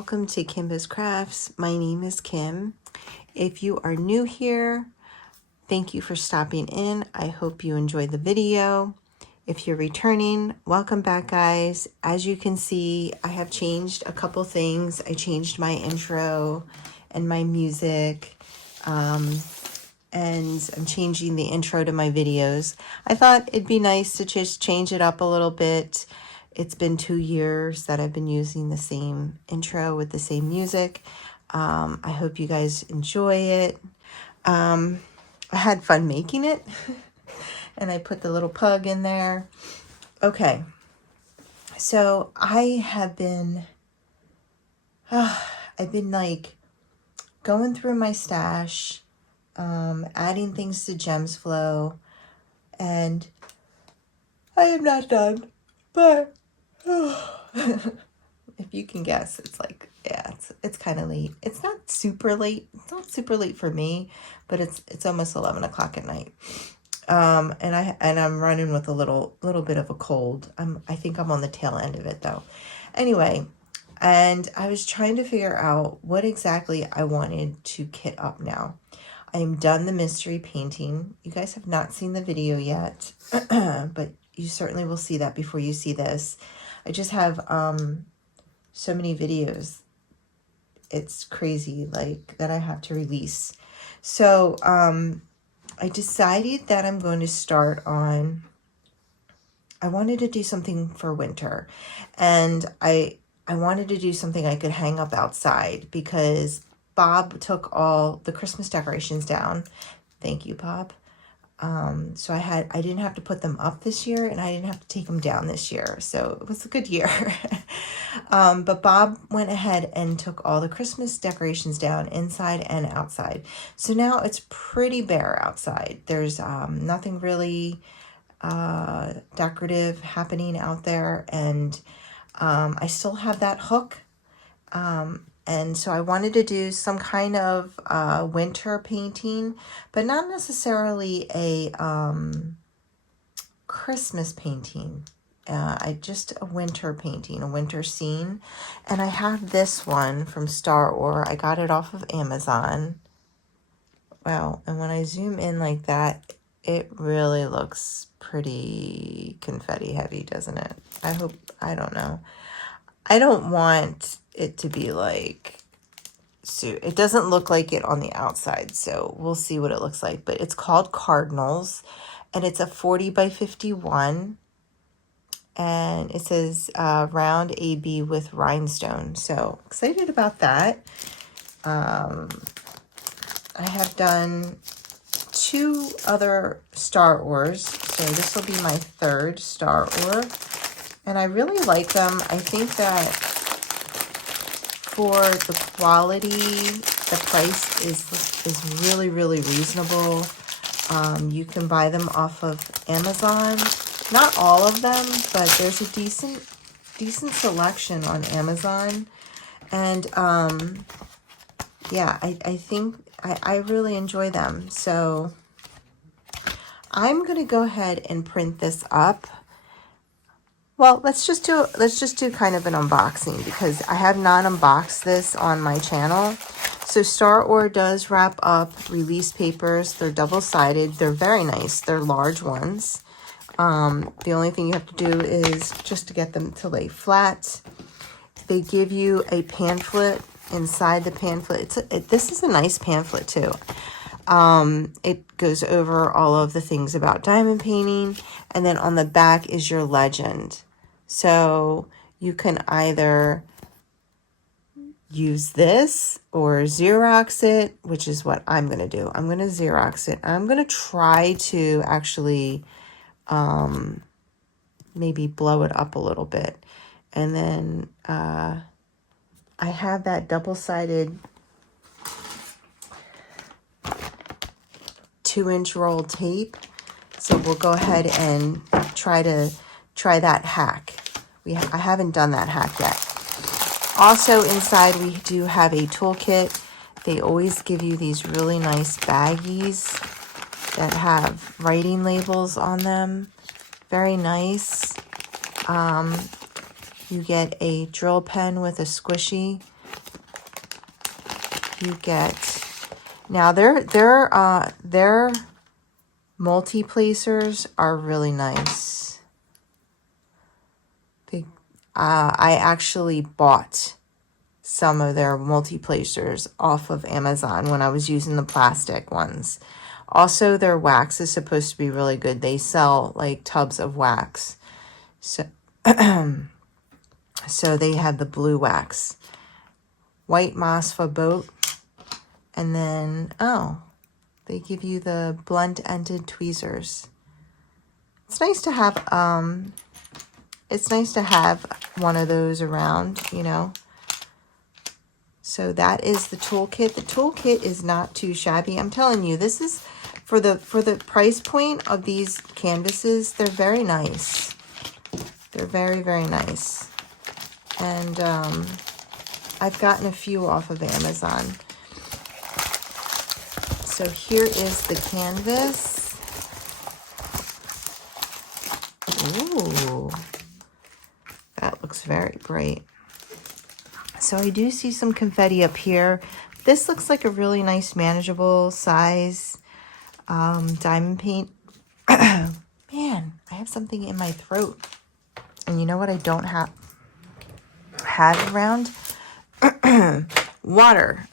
welcome to Kimbaskrafts. My name is Kim. If you are new here, thank you for stopping in. I hope you enjoyed the video. If you're returning, welcome back, guys. As you can see, I have changed a couple things. I changed my intro and my music, and I'm changing the intro to my videos. I thought it'd be nice to just change it up a little bit. It's been 2 years that I've been using the same intro with the same music. I hope you guys enjoy it. I had fun making it. And I put the little pug in there. Okay. So I have been, I've been like going through my stash, adding things to Gems Flow, and I am not done, but if you can guess, it's like, yeah, it's kind of late. It's not super late. It's not super late for me, but it's almost 11 o'clock at night. And I'm running with a little bit of a cold. I think I'm on the tail end of it though. Anyway, and I was trying to figure out what exactly I wanted to kit up now. I am done the mystery painting. You guys have not seen the video yet, but you certainly will see that before you see this. I just have so many videos. It's crazy, like, that I have to release. So I decided that I'm going to start on, I wanted to do something for winter, and I wanted to do something I could hang up outside because Bob took all the Christmas decorations down. Thank you, Bob. So I didn't have to put them up this year, and I didn't have to take them down this year. So it was a good year. But Bob went ahead and took all the Christmas decorations down inside and outside. So now it's pretty bare outside. There's nothing really decorative happening out there. And I still have that hook. And so I wanted to do some kind of winter painting, but not necessarily a Christmas painting. Just a winter painting, a winter scene. And I have this one from Star Wars. I got it off of Amazon. Wow. And when I zoom in like that, it really looks pretty confetti heavy, doesn't it? I don't know. I don't want it to be like, so it doesn't look like it on the outside, so we'll see what it looks like. But it's called Cardinals, and it's a 40 by 51, and it says round AB with rhinestone. So excited about that. I have done 2 other Star Wars, so this will be my 3rd Star Wars. And I really like them. I think that for the quality, the price is really, really reasonable. You can buy them off of Amazon. Not all of them, but there's a decent selection on Amazon. And yeah, I think I really enjoy them. So I'm gonna go ahead and print this up. Well, let's just do kind of an unboxing because I have not unboxed this on my channel. So Star Wars does wrap up release papers. They're double-sided. They're very nice. They're large ones. The only thing you have to do is just to get them to lay flat. They give you a pamphlet inside the pamphlet. This is a nice pamphlet too. It goes over all of the things about diamond painting, and then on the back is your legend. So you can either use this or Xerox it, which is what I'm going to do. I'm going to Xerox it. I'm going to try to actually maybe blow it up a little bit. And then I have that double-sided 2-inch roll tape. So we'll go ahead and try that hack. I haven't done that hack yet. Also inside we do have a toolkit. They always give you these really nice baggies that have writing labels on them. Very nice. You get a drill pen with a squishy you get, now their multi-placers are really nice. I actually bought some of their multi-placers off of Amazon when I was using the plastic ones. Also, their wax is supposed to be really good. They sell like tubs of wax. So, so they had the blue wax. White moss for boat. And then, oh, they give you the blunt-ended tweezers. It's nice to have, one of those around, you know. So that is the toolkit. The toolkit is not too shabby. I'm telling you, this is for the price point of these canvases. They're very nice. They're very, very nice. And I've gotten a few off of Amazon. So here is the canvas. Ooh, that looks very bright. So I do see some confetti up here. This looks like a really nice manageable size diamond paint. Man, I have something in my throat. And you know what I don't have around? Water.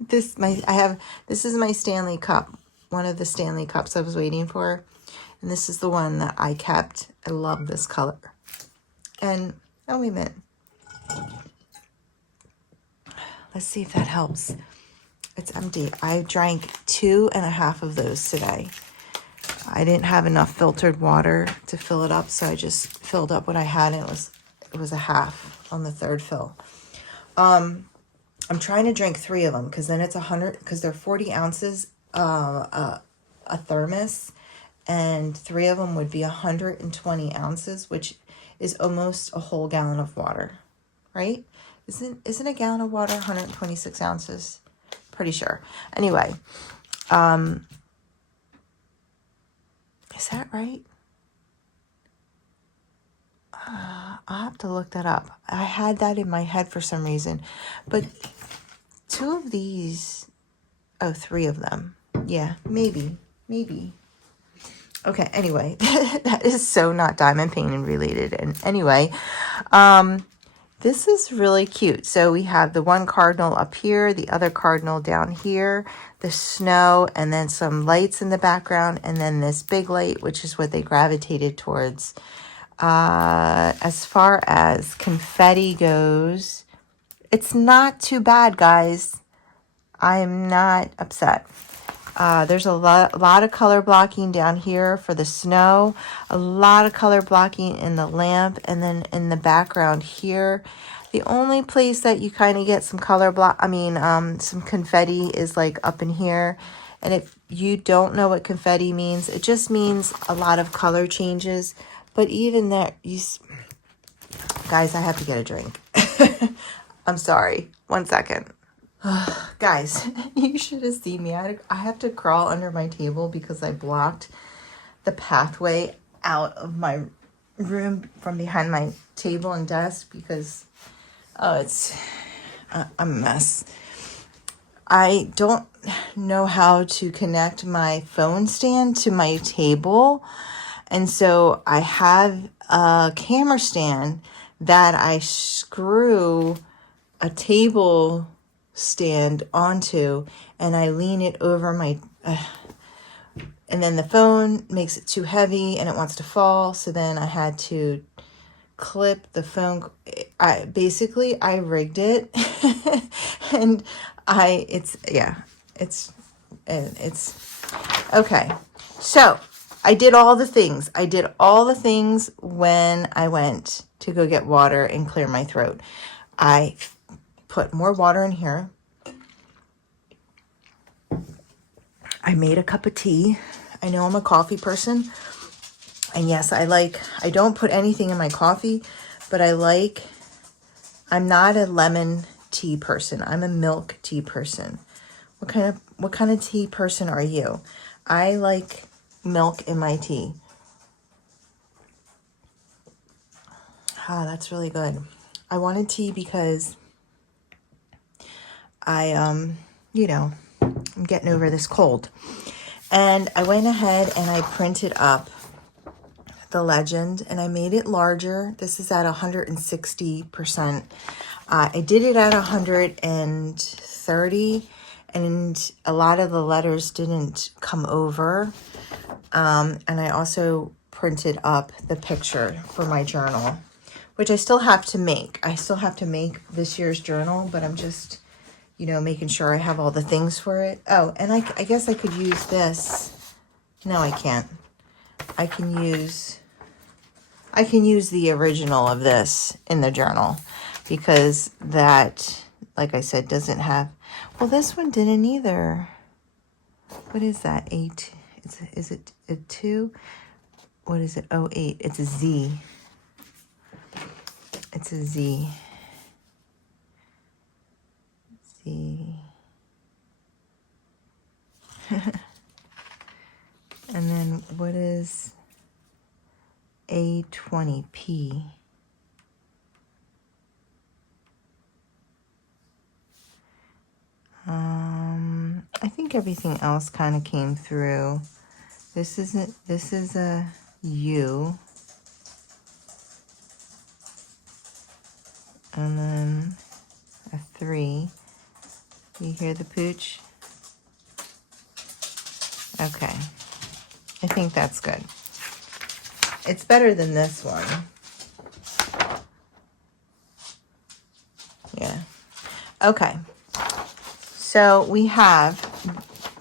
This is my Stanley cup. One of the Stanley cups I was waiting for. And this is the one that I kept. I love this color. And oh, wait a minute. Let's see if that helps. It's empty. I drank 2.5 of those today. I didn't have enough filtered water to fill it up, so I just filled up what I had, and it was a half on the third fill. I'm trying to drink 3 of them because then it's 100, because they're 40 ounces a thermos, and 3 of them would be 120 ounces, which is almost a whole gallon of water, right? Isn't a gallon of water 126 ounces? Pretty sure. Anyway, is that right? I'll have to look that up. I had that in my head for some reason. But 2 of these, 3 of them. Yeah, maybe. Okay, anyway, that is so not diamond painting related. And anyway, this is really cute. So we have the one cardinal up here, the other cardinal down here, the snow, and then some lights in the background, and then this big light, which is what they gravitated towards. As far as confetti goes, it's not too bad, guys. I'm not upset. There's a lot of color blocking down here for the snow, a lot of color blocking in the lamp, and then in the background here. The only place that you kind of get some some confetti is like up in here. And if you don't know what confetti means, it just means a lot of color changes. But even there, guys, I have to get a drink. I'm sorry. 1 second. Guys, you should have seen me. I have to crawl under my table because I blocked the pathway out of my room from behind my table and desk because, I'm a mess. I don't know how to connect my phone stand to my table. And so I have a camera stand that I screw a table stand onto, and I lean it over my and then the phone makes it too heavy and it wants to fall, so then I had to clip the phone. I rigged it and it's okay. So I did all the things when I went to go get water and clear my throat. I put more water in here. I made a cup of tea. I know I'm a coffee person. And yes, I don't put anything in my coffee, but I'm not a lemon tea person. I'm a milk tea person. What kind of tea person are you? I like milk in my tea. That's really good. I wanted tea because you know, I'm getting over this cold. And I went ahead and I printed up the legend and I made it larger. This is at 160%. I did it at 130 and a lot of the letters didn't come over. And I also printed up the picture for my journal, which I still have to make. I still have to make this year's journal, but I'm just, you know, making sure I have all the things for it. Oh, and I guess I could use this. No, I can't. I can use the original of this in the journal because that, like I said, doesn't have, well, this one didn't either. What is that? 8? Is it a 2? What is it? Oh, 8. It's a Z. It's a Z. Z. And then what is A20P? I think everything else kind of came through. This is a U. And then a 3. You hear the pooch? Okay. I think that's good. It's better than this one. Yeah. Okay. So we have,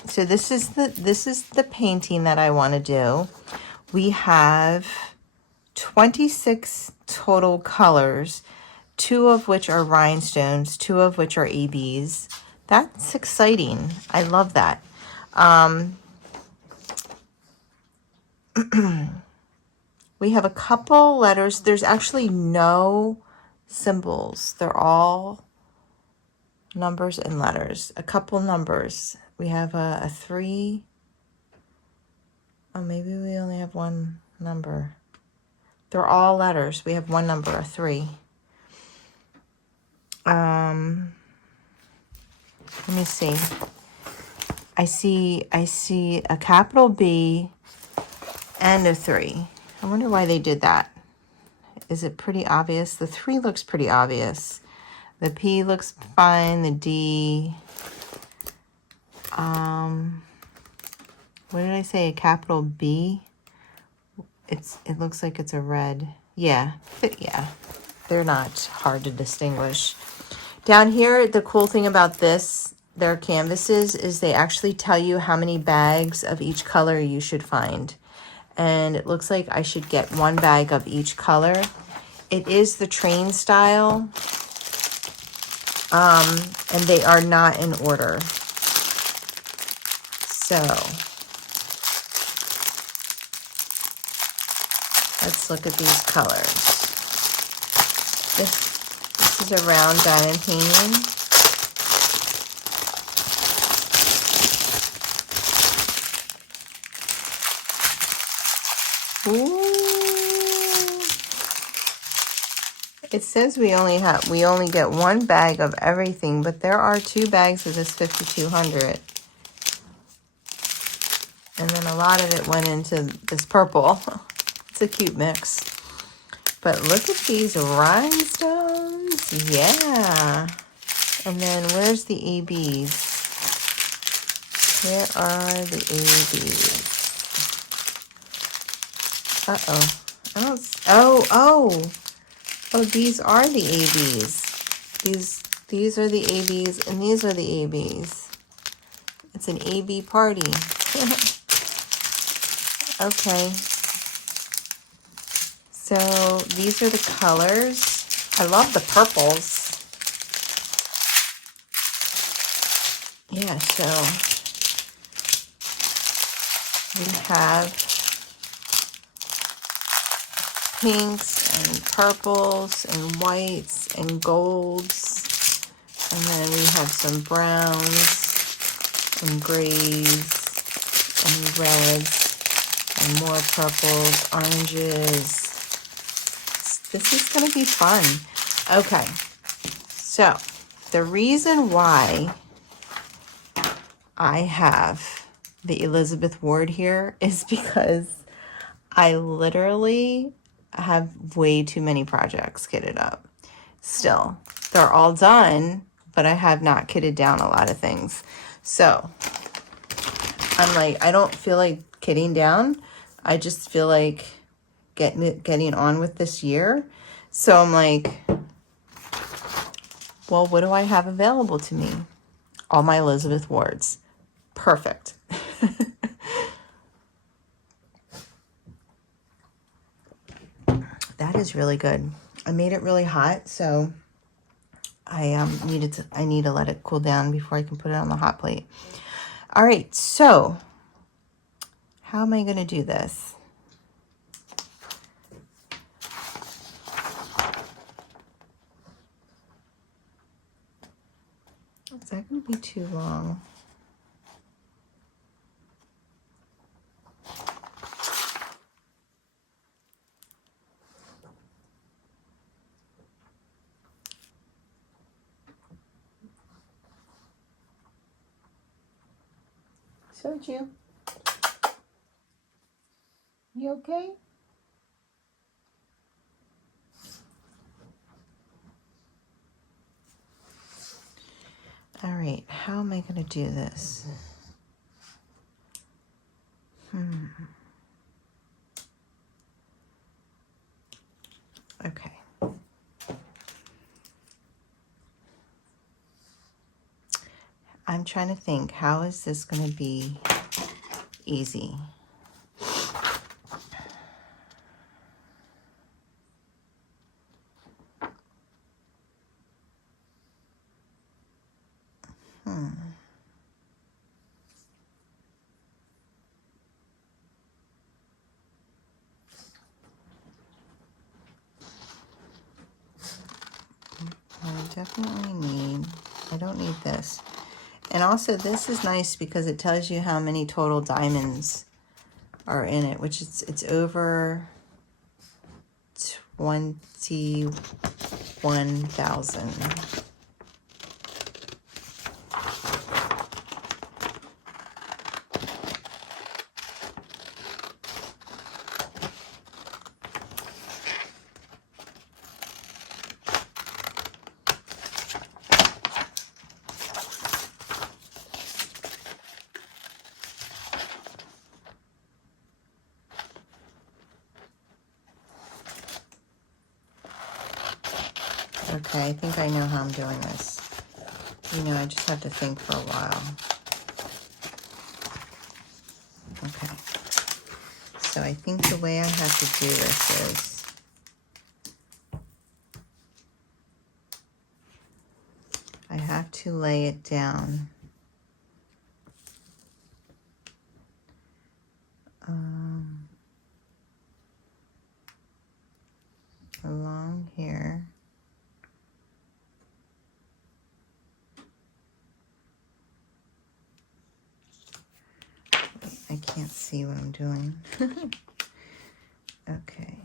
so this is the painting that I want to do. We have 26 total colors, 2 of which are rhinestones, 2 of which are ABs. That's exciting. I love that. We have a couple letters. There's actually no symbols. They're all numbers and letters. A couple numbers. We have a 3. Oh, maybe we only have one number. They're all letters. We have one number, a 3. Let me see. I see a capital B and a 3. I wonder why they did that. Is it pretty obvious? The 3 looks pretty obvious. The P looks fine. The D. What did I say? A capital B? It looks like it's a red. Yeah. Yeah. They're not hard to distinguish. Down here, the cool thing about their canvases, is they actually tell you how many bags of each color you should find. And it looks like I should get 1 bag of each color. It is the train style. And they are not in order. So let's look at these colors. This is a round diamond painting. Ooh. It says we only get 1 bag of everything, but there are 2 bags of this 5200. And then a lot of it went into this purple. It's a cute mix. But look at these rhinestones. Yeah. And then where's the ABs? Where are the ABs? Uh-oh. I don't... Oh, these are the ABs. These are the ABs, and these are the ABs. It's an AB party. Okay. So these are the colors. I love the purples. Yeah, so we have pinks and purples and whites and golds. And then we have some browns and grays and reds and more purples, oranges. This is going to be fun. Okay, so the reason why I have the Elizabeth Ward here is because I literally have way too many projects kitted up. Still, they're all done, but I have not kitted down a lot of things. So I'm like, I don't feel like kitting down. I just feel like getting on with this year. So I'm like, well, what do I have available to me? All my Elizabeth Wards. Perfect. That is really good. I made it really hot, so I need to let it cool down before I can put it on the hot plate. All right, so how am I going to do this? Is that going to be too long? Sergio, you okay? All right, how am I going to do this? Okay. I'm trying to think, how is this going to be easy? I don't need this. And also this is nice because it tells you how many total diamonds are in it, which it's over 21,000. Okay, I think I know how I'm doing this. You know, I just have to think for a while. Okay. So I think the way I have to do this is I have to lay it down along here. I can't see what I'm doing. Okay.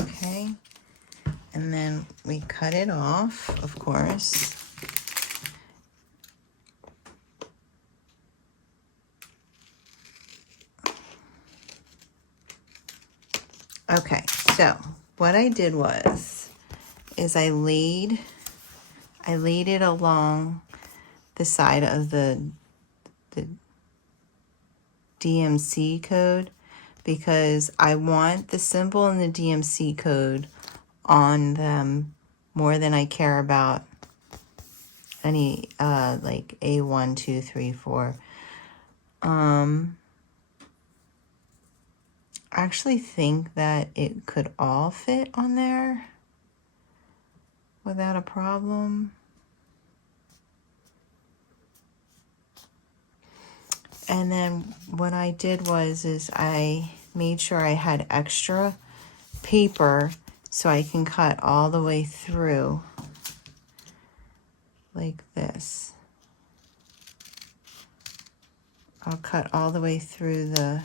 Okay. And then we cut it off, of course. Okay, so what I did is I laid it along the side of the DMC code because I want the symbol in the DMC code on them more than I care about any like A1, 2, 3, 4. I actually think that it could all fit on there without a problem. And then what I did is I made sure I had extra paper so I can cut all the way through like this. I'll cut all the way through the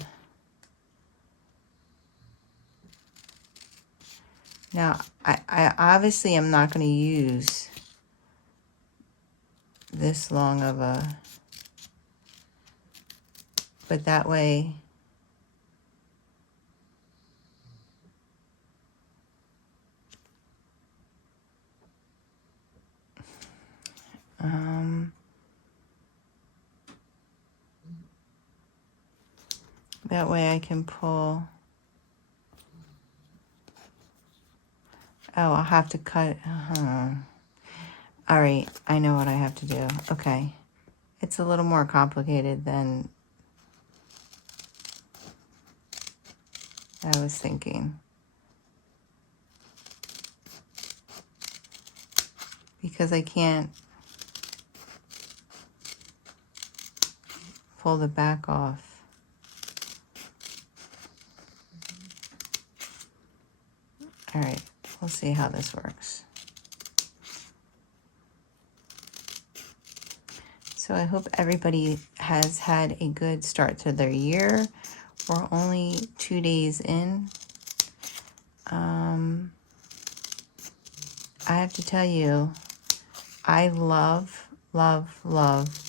Now, I obviously am not going to use this long of a, but that way, that way I can pull. Oh, I'll have to cut. All right, I know what I have to do. Okay. It's a little more complicated than I was thinking. Because I can't pull the back off. All right, we'll see how this works. So I hope everybody has had a good start to their year. We're only 2 days in. I have to tell you, I love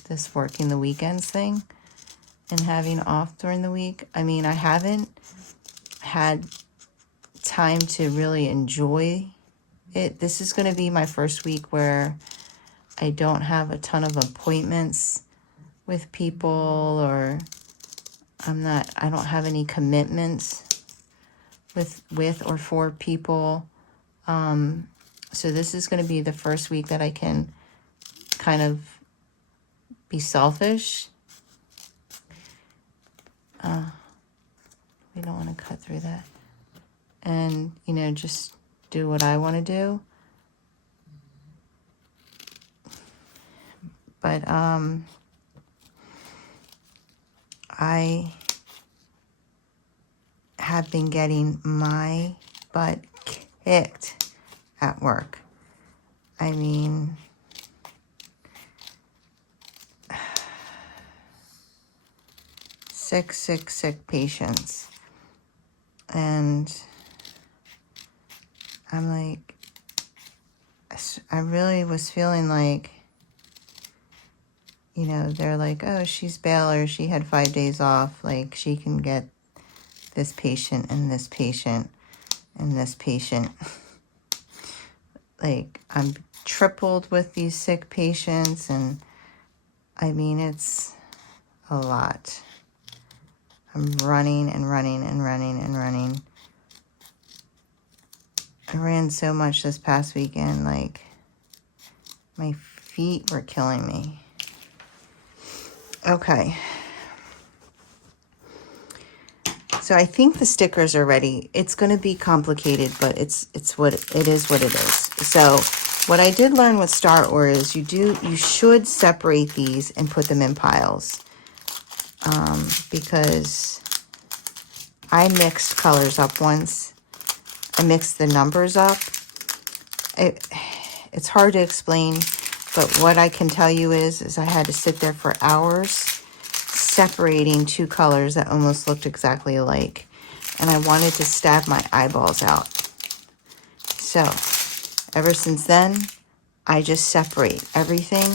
this working the weekends thing and having off during the week. I mean, I haven't had time to really enjoy it. This is going to be my first week where I don't have a ton of appointments with people, or I don't have any commitments with or for people. So this is going to be the first week that I can kind of be selfish. We don't want to cut through that. And, you know, just do what I want to do. But I have been getting my butt kicked at work. I mean, sick patients. And I'm like, I really was feeling like, you know, they're like, oh, she's Baylor. She had 5 days off. Like, she can get this patient and this patient and this patient. Like, I'm tripled with these sick patients. And I mean, it's a lot. I'm running and running and running and running. I ran so much this past weekend, like, my feet were killing me. Okay. So I think the stickers are ready. It's going to be complicated, but it's what it is. So what I did learn with Star Ore is you should separate these and put them in piles. Because I mixed colors up once. I mixed the numbers up. It's hard to explain, but what I can tell you is I had to sit there for hours separating two colors that almost looked exactly alike. And I wanted to stab my eyeballs out. So ever since then, I just separate everything.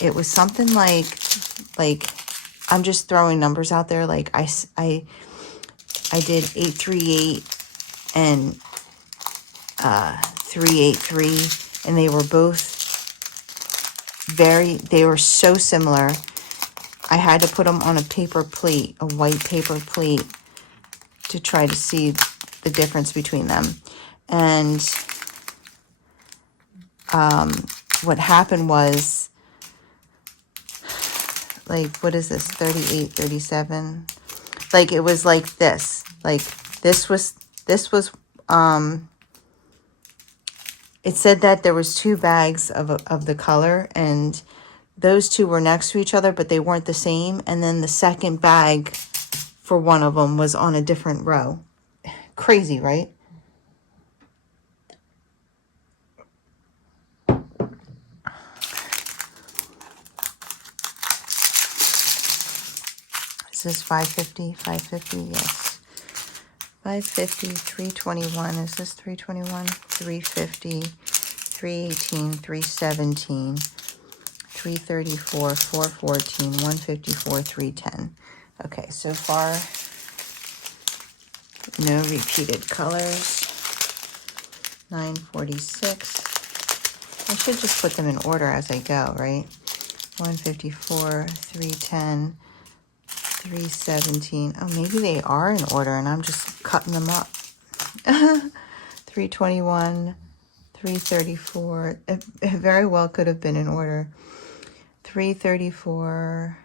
It was something like I'm just throwing numbers out there. Like I did 838 and 383, and they were both they were so similar. I had to put them on a paper plate, a white paper plate, to try to see the difference between them. And what happened was, like, what is this, 38, 37? Like, it was like this. Like, this was, it said that there was 2 bags of the color, and those two were next to each other, but they weren't the same. And then the second bag for one of them was on a different row. Crazy, right? Is this 550? 550, yes. 550, 321. Is this 321? 350, 318, 317, 334, 414, 154, 310. Okay, so far, no repeated colors. 946. I should just put them in order as I go, right? 154, 310, 317. Oh, maybe they are in order and I'm just cutting them up. 321, 334. It very well could have been in order. 334,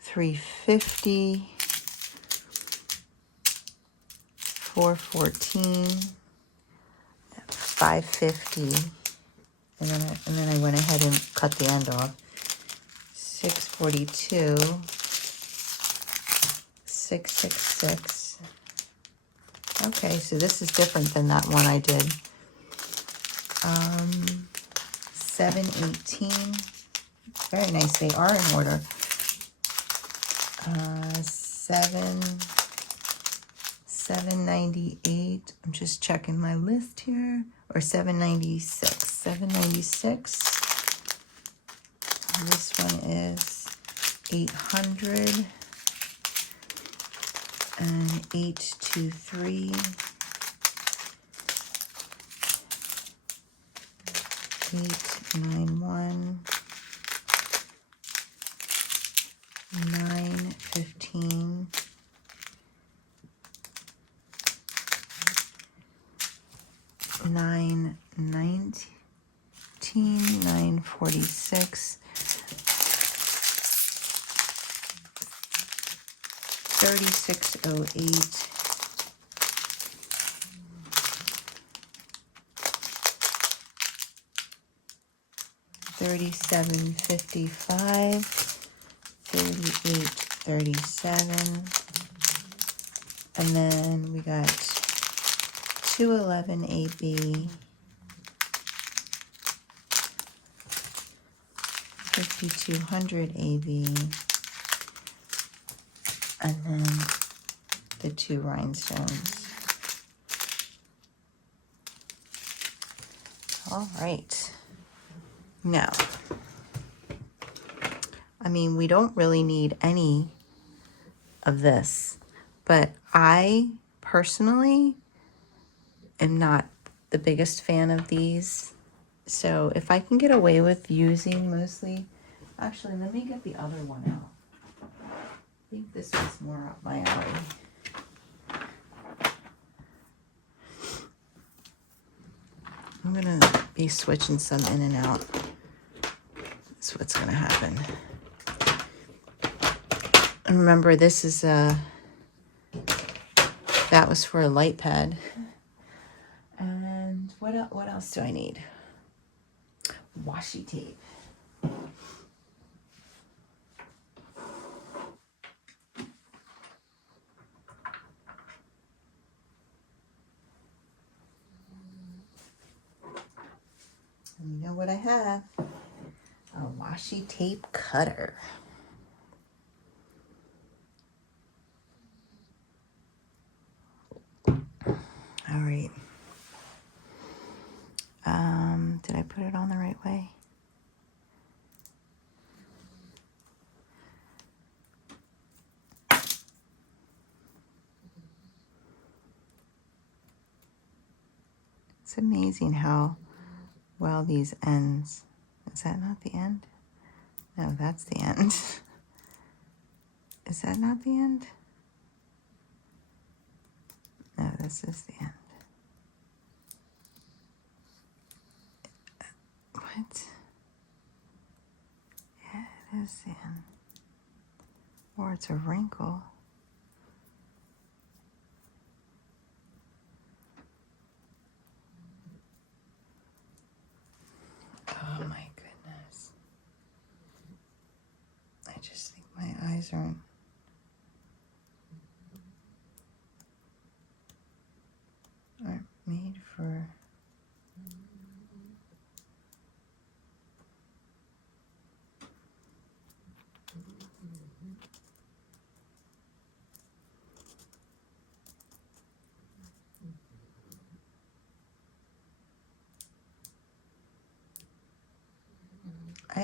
350, 414, 550. And then I went ahead and cut the end off. 642, 666. Okay, so this is different than that one I did. 718. Very nice. They are in order. 798. I'm just checking my list here. Or 796. 796. This one is 800 and 823. 891. 915. 919. 946. 3608. 3755. 3837. And then we got 211 AB. 5200 AB. And then the 2 rhinestones. All right. Now, I mean, we don't really need any of this, but I personally am not the biggest fan of these. So if I can get away with using mostly, actually, let me get the other one out. I think this was more up my alley. I'm gonna be switching some in and out. That's what's gonna happen. And remember, this is that was for a light pad. And what else do I need? Washi tape. And you know what I have? A washi tape cutter. All right. Did I put it on the right way? It's amazing how well these ends. Is that not the end? No, that's the end. Is that not the end? No, this is the end. What? Yeah, it is the end. Or it's a wrinkle. Oh my goodness. I just think my eyes aren't made for.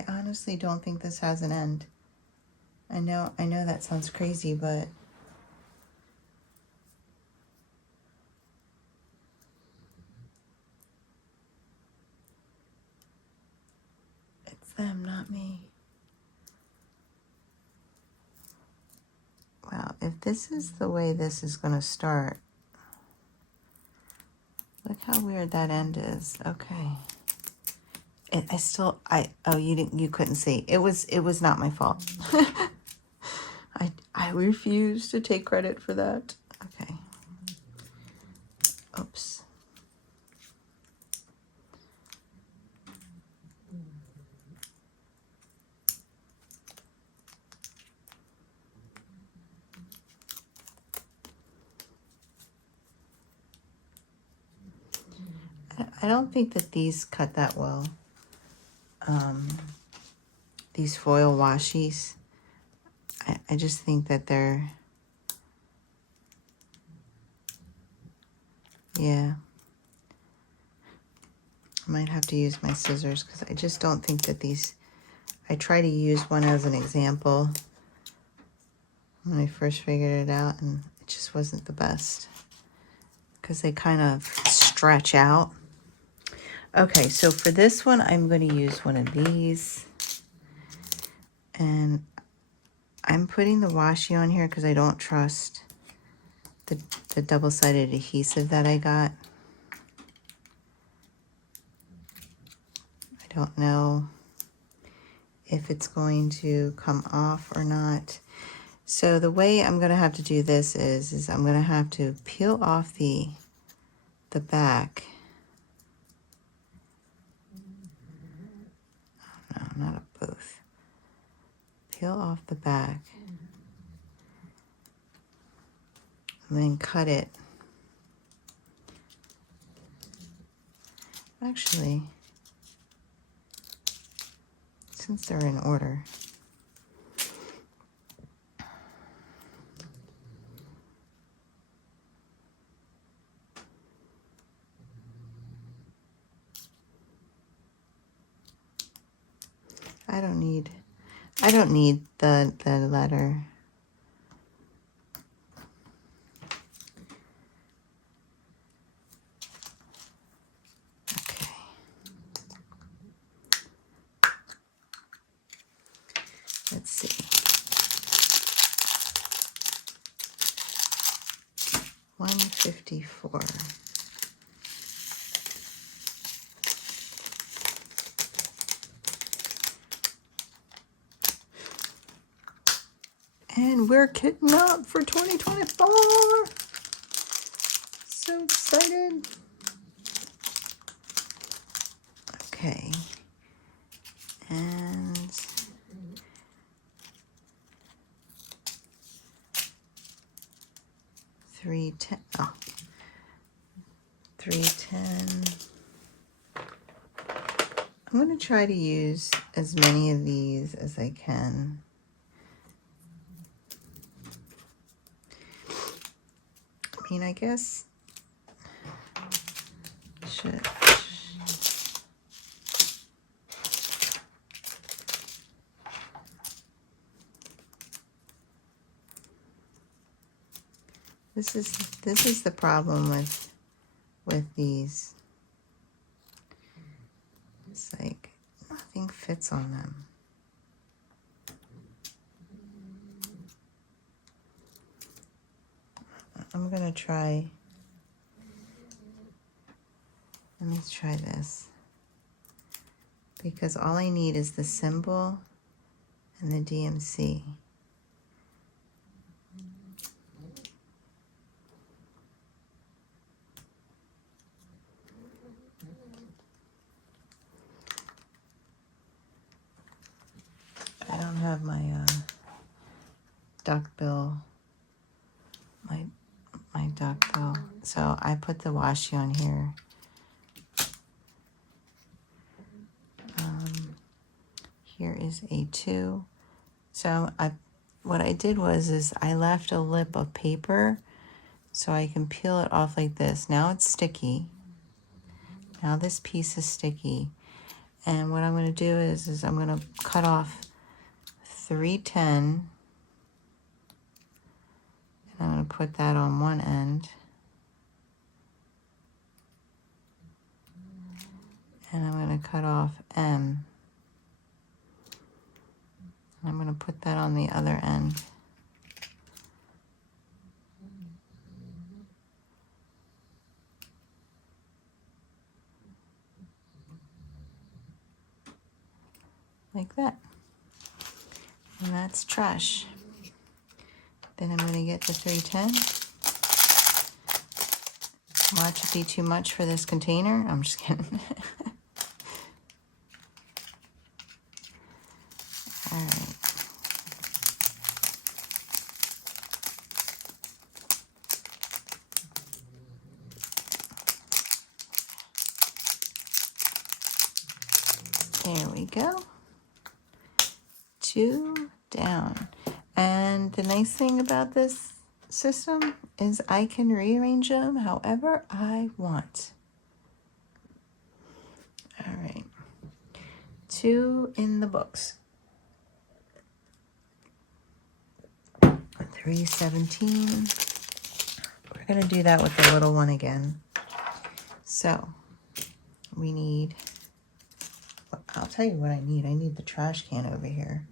I honestly don't think this has an end. I know that sounds crazy, but it's them, not me. Wow, if this is the way this is going to start, look how weird that end is. Okay. Oh, you couldn't see. It was not my fault. I refuse to take credit for that. Okay. Oops. I don't think that these cut that well. These foil washies. I just think that they're, yeah. I might have to use my scissors because I just don't think that these, I try to use one as an example when I first figured it out, and it just wasn't the best because they kind of stretch out. Okay, so for this one, I'm going to use one of these. And I'm putting the washi on here because I don't trust the double-sided adhesive that I got. I don't know if it's going to come off or not. So the way I'm going to have to do this is I'm going to have to peel off the back. Oh, no, not a both. Peel off the back. And then cut it. Actually, since they're in order, I don't need the letter. Okay. Let's see. $154. And we're kitting up for 2024. So excited. Okay. And $310. Oh. $310. I'm going to try to use as many of these as I can. I mean, I guess should. This is the problem with these. It's like nothing fits on them. I'm gonna try. Let me try this. Because all I need is the symbol and the DMC. I don't have my duckbill, my duckbill. So I put the washi on here. Here is A2. So what I did was I left a lip of paper so I can peel it off like this. Now it's sticky. Now this piece is sticky. And what I'm going to do is I'm going to cut off 310, and I'm going to put that on one end, and I'm going to cut off M, and I'm going to put that on the other end. Like that. And that's trash. Then I'm going to get the 310. Watch it be too much for this container. I'm just kidding. All right. There we go. 2 down. And the nice thing about this system is I can rearrange them however I want. All right. 2 in the books. 317. We're going to do that with the little one again. So we need, I'll tell you what I need. I need the trash can over here.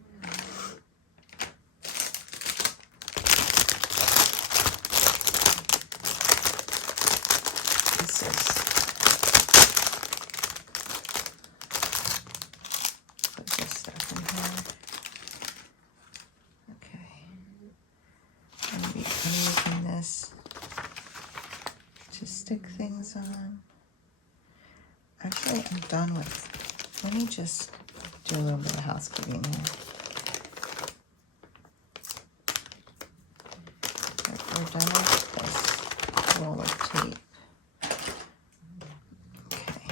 This is, put this stuff in here. Okay. I'm using this to stick things on. Actually, I'm done with. Let me just do a little bit of housekeeping here. We're done with this roll of tape. Okay.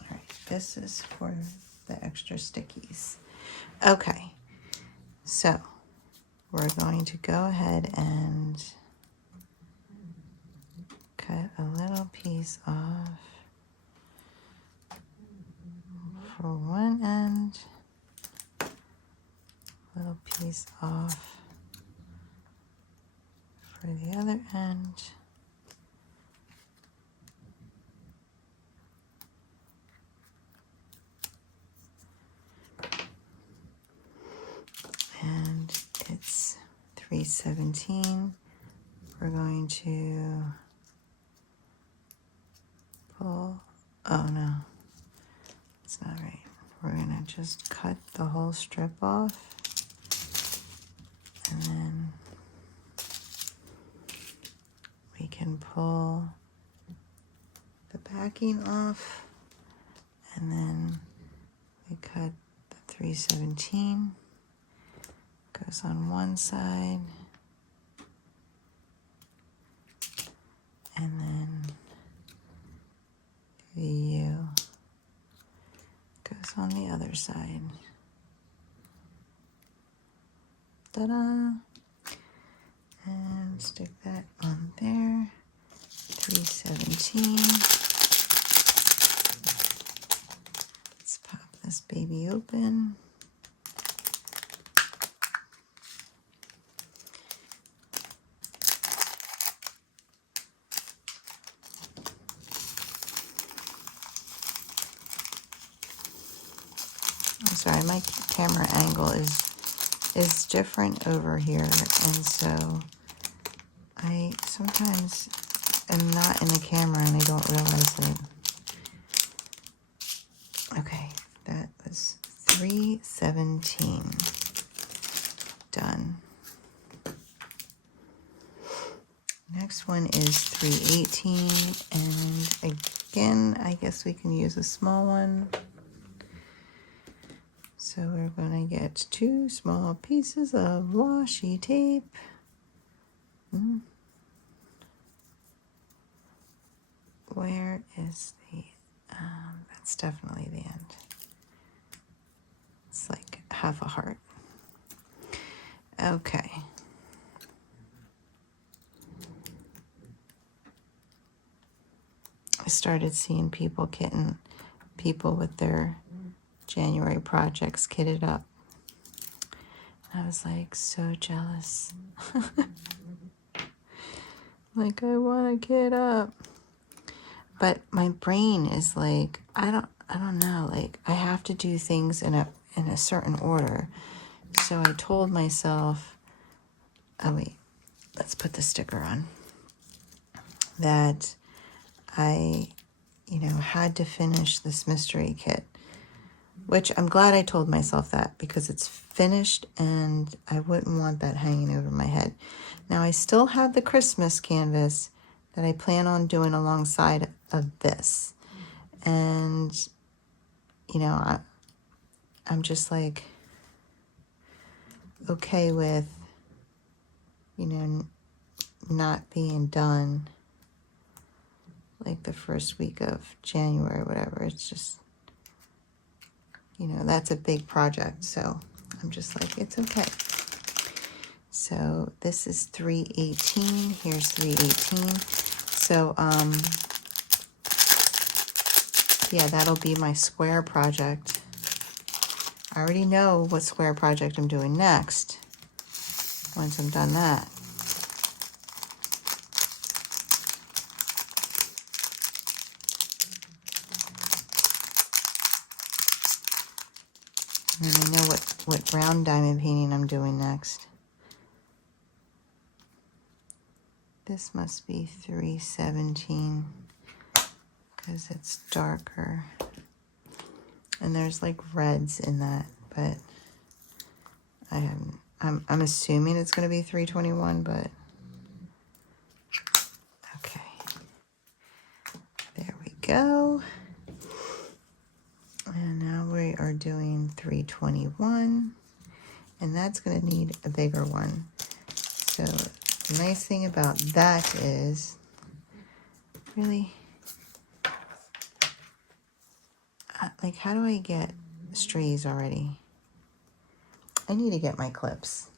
All right, this is for the extra stickies. Okay, so we're going to go ahead and cut a little piece off for one end, a little piece off for the other end. And it's 317. We're going to pull, oh no, it's not right. We're gonna just cut the whole strip off, and then we can pull the backing off, and then we cut the 317. Goes on one side, and then the U goes on the other side. Ta-da! And stick that on there. 317. Let's pop this baby open. I'm sorry, my camera angle is different over here, and so I sometimes am not in the camera and I don't realize it. Okay, that was 317. Done. Next one is 318, and again, I guess we can use a small one. So we're going to get 2 small pieces of washi tape. Where is the, That's definitely the end. It's like half a heart. Okay. I started seeing people with their January projects kitted up. I was like so jealous. Like, I want to kit up. But my brain is like, I don't know, like I have to do things in a certain order. So I told myself, oh wait, let's put the sticker on, that I, had to finish this mystery kit, which I'm glad I told myself that because it's finished and I wouldn't want that hanging over my head. Now I still have the Christmas canvas that I plan on doing alongside of this. And, I'm just like, okay with, not being done like the first week of January or whatever. It's just, that's a big project. So I'm just like, it's okay. So this is 318. Here's 318. So, yeah, that'll be my square project. I already know what square project I'm doing next once I'm done that. And I know what round diamond painting I'm doing next. This must be 317 because it's darker. And there's like reds in that, but I'm assuming it's going to be 321, but okay. There we go. And now we are doing 321, and that's going to need a bigger one. So the nice thing about that is, really, like, how do I get strays already? I need to get my clips.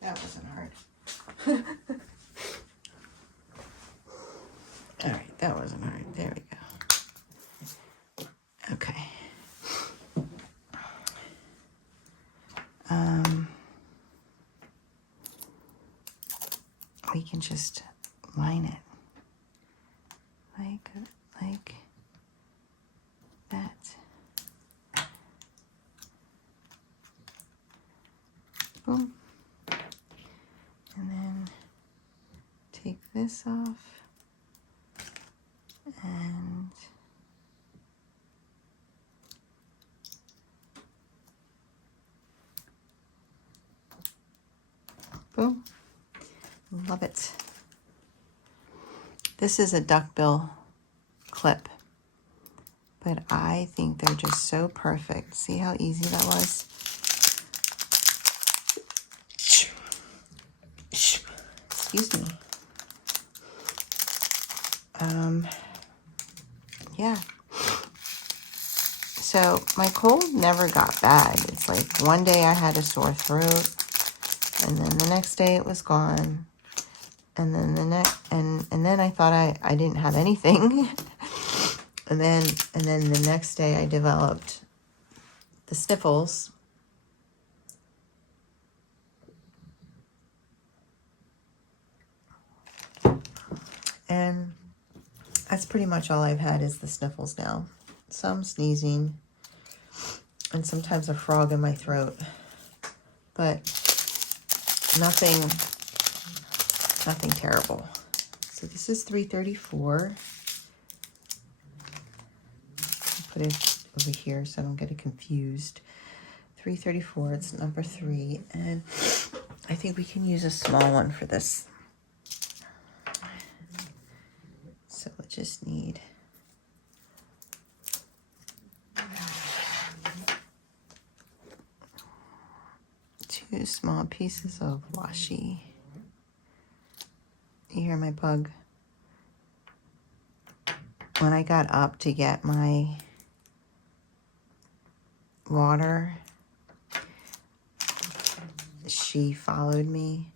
That wasn't hard. All right, that wasn't hard. There we go. Okay. We can just line it like that. Boom. And then take this off and boom. Love it. This is a duckbill clip, but I think they're just so perfect. See how easy that was? Excuse me. Yeah. So my cold never got bad. It's like one day I had a sore throat, and then the next day it was gone. And then and then I thought I didn't have anything. and then the next day I developed the sniffles. And that's pretty much all I've had is the sniffles now. Some sneezing and sometimes a frog in my throat. But nothing terrible. So this is 334. Put it over here so I don't get it confused. 334, it's number 3. And I think we can use a small one for this. So we'll just need two small pieces of washi. You hear my pug? When I got up to get my water, she followed me.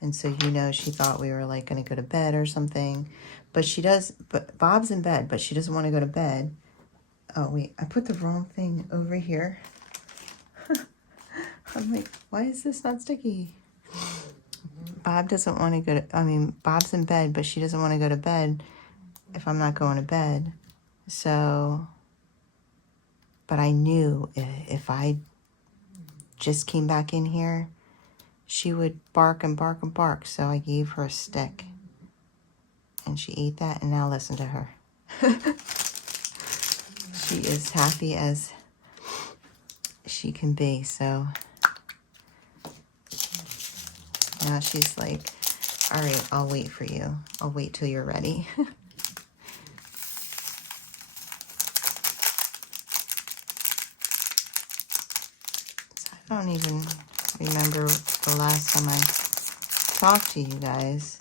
And so, you know, she thought we were like going to go to bed or something. But she does, but Bob's in bed, but she doesn't want to go to bed. Oh, wait, I put the wrong thing over here. I'm like, why is this not sticky? Bob doesn't want to go to, I mean, Bob's in bed, but she doesn't want to go to bed if I'm not going to bed. So, but I knew if I just came back in here, she would bark and bark and bark. So I gave her a stick. And she ate that, and now listen to her. She is happy as she can be, so now she's like, all right, I'll wait for you. I'll wait till you're ready. I don't even remember the last time I talked to you guys.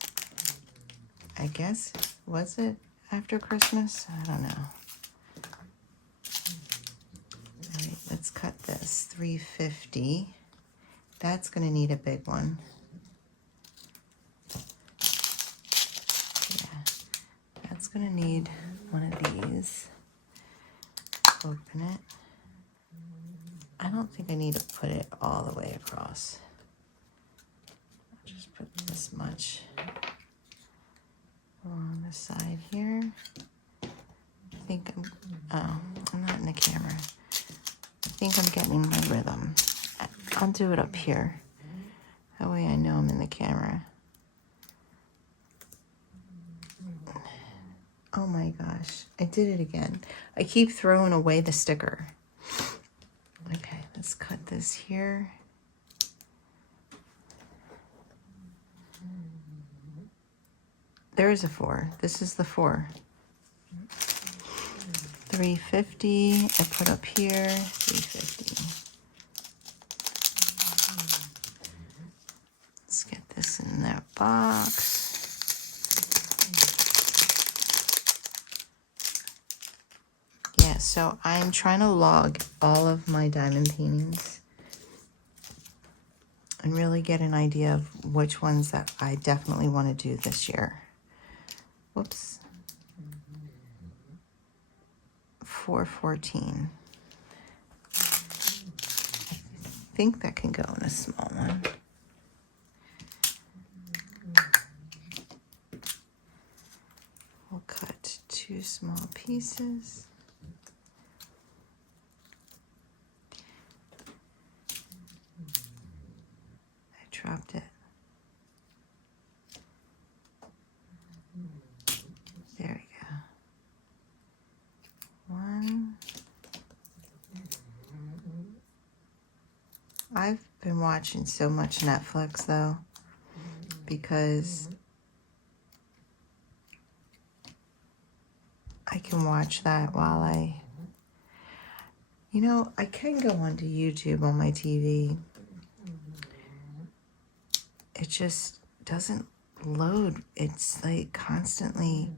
I guess, was it after Christmas? I don't know. All right, let's cut this. 350. That's going to need a big one. Yeah, that's going to need one of these. Open it. I don't think I need to put it all the way across. I'll just put this much along the side here. I think I'm not in the camera. I think I'm getting my rhythm. I'll do it up here. That way I know I'm in the camera. Oh my gosh, I did it again. I keep throwing away the sticker. Okay, let's cut this here. There is a 4. This is the 4. 350. I put up here 350. Let's get this in that box. Yeah, so I'm trying to log all of my diamond paintings and really get an idea of which ones that I definitely want to do this year. Whoops. 414. I think that can go in a small one. We'll cut 2 small pieces. I dropped it. There we go. 1. I've been watching so much Netflix though, because I can watch that while I can go onto YouTube on my TV. It just doesn't load. It's like constantly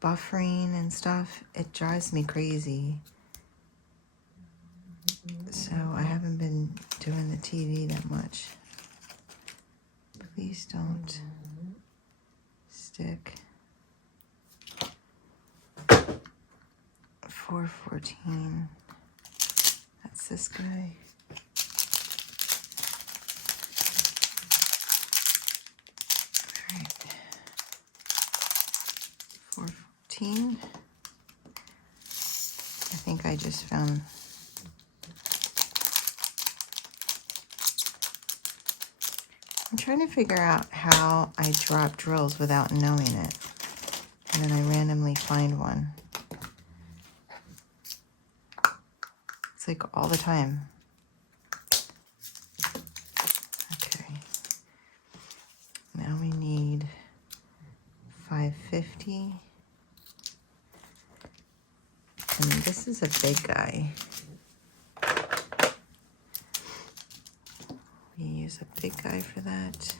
buffering and stuff. It drives me crazy. So I haven't been doing the TV that much. Please don't stick. 414. That's this guy. All right. 414. I think I just found. I'm trying to figure out how I drop drills without knowing it. And then I randomly find one. It's like all the time. Okay. Now we need 550. And this is a big guy. We use a big guy for that.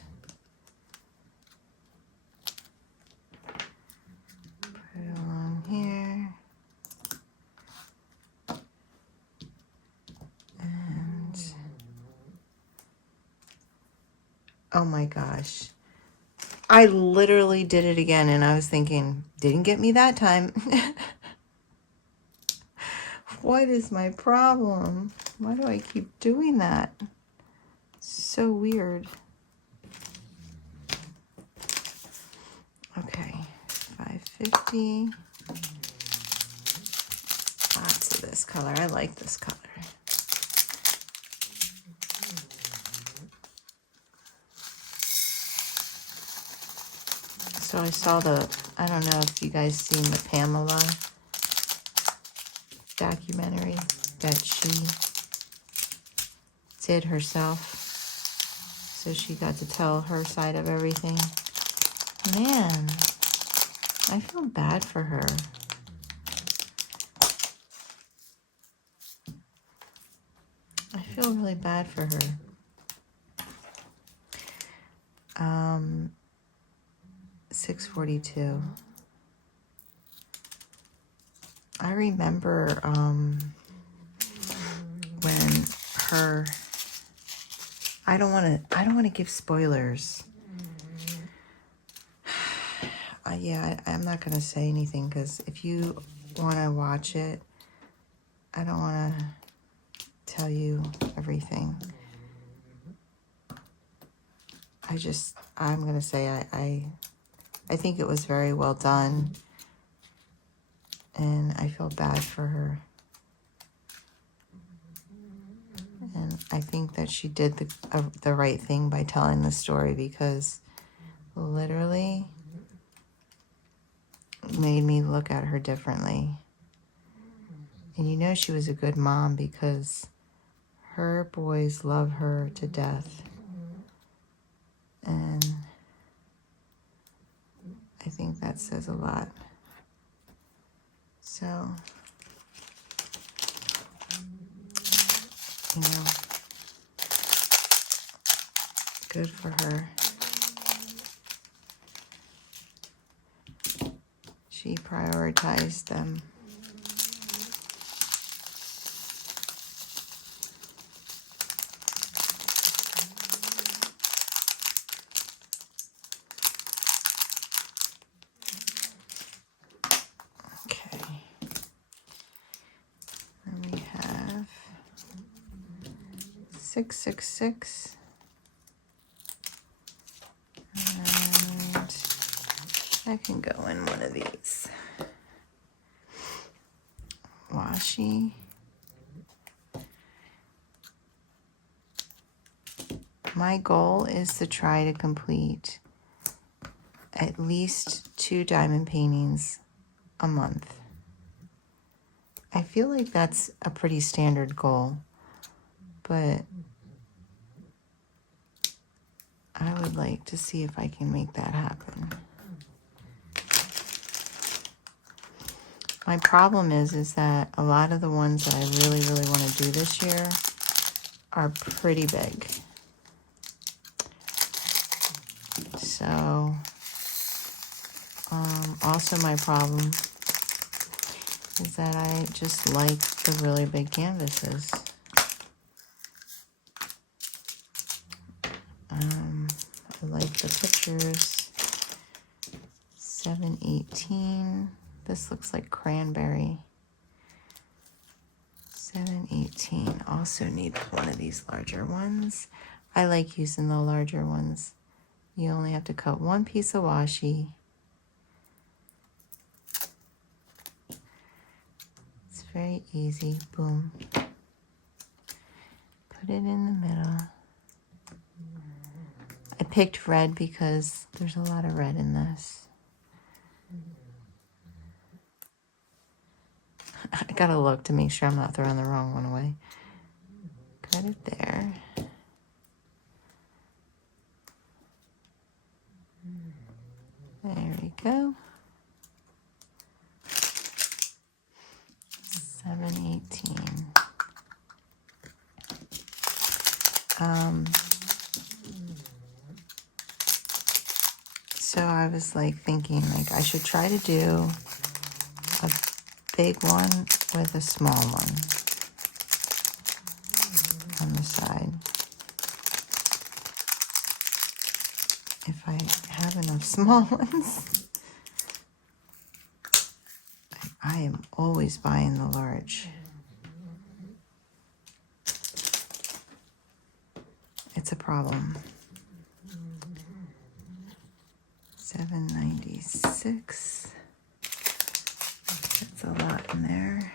Oh my gosh. I literally did it again, and I was thinking, didn't get me that time. What is my problem? Why do I keep doing that? So weird. Okay, 550. Lots of this color. I like this color. So I saw I don't know if you guys seen the Pamela documentary that she did herself. So she got to tell her side of everything. Man, I feel bad for her. I feel really bad for her. 642. I remember when her, I don't want to give spoilers. Yeah, I'm not going to say anything because if you want to watch it, I don't want to tell you everything. I'm going to say I think it was very well done, and I feel bad for her. And I think that she did the right thing by telling the story, because literally made me look at her differently. And you know she was a good mom because her boys love her to death. And I think that says a lot. So, you know, good for her. She prioritized them. Okay. Then we have 666. And I can go in one of these. Washi. My goal is to try to complete at least 2 diamond paintings a month. I feel like that's a pretty standard goal, but I would like to see if I can make that happen. My problem is that a lot of the ones that I really, really want to do this year are pretty big. So, also my problem is that I just like the really big canvases. I like the pictures. 718. This looks like cranberry. 718. Also need one of these larger ones. I like using the larger ones. You only have to cut one piece of washi. It's very easy. Boom. Put it in the middle. I picked red because there's a lot of red in this. I gotta look to make sure I'm not throwing the wrong one away. Cut it there. There we go. 718. So I was like thinking like I should try to do a big one with a small one on the side. if I have enough small ones. I am always buying the large. It's a problem. $7.96. That's a lot in there.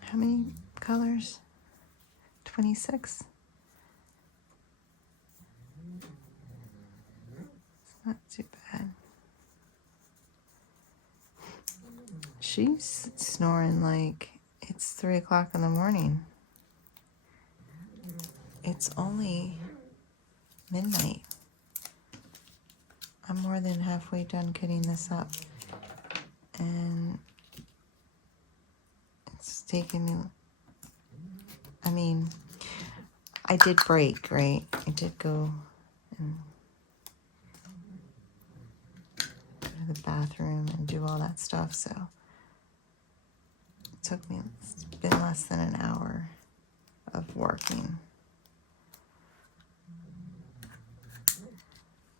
How many colors? 26. It's not too bad. She's snoring like it's 3 o'clock in the morning. It's only midnight. I'm more than halfway done cutting this up. And it's taking me, I mean, I did break, right? I did go and go to the bathroom and do all that stuff, so it took me, it's been less than an hour of working.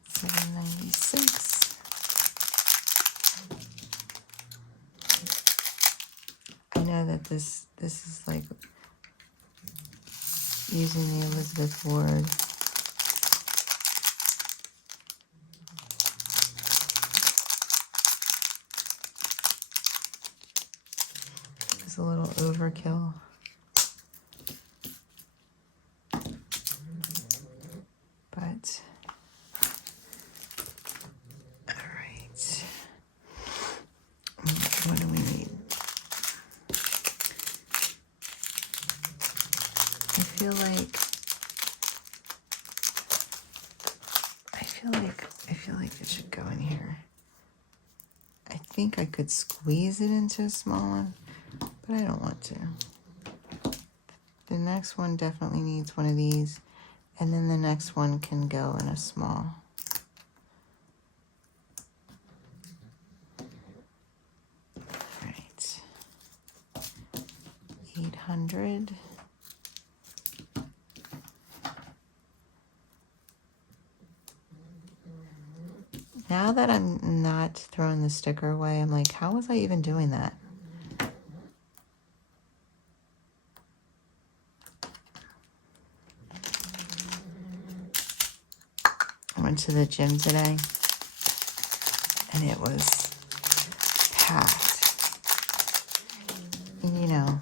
$7.96. I know that this is like using the ElizabethWard. It's a little overkill. But all right. What do we need? I feel like it should go in here. I think I could squeeze it into a small one, but I don't want to. The next one definitely needs one of these, and then the next one can go in a small. All right. 800. Now that I'm not throwing the sticker away, I'm like, how was I even doing that? I went to the gym today, and it was packed. And you know,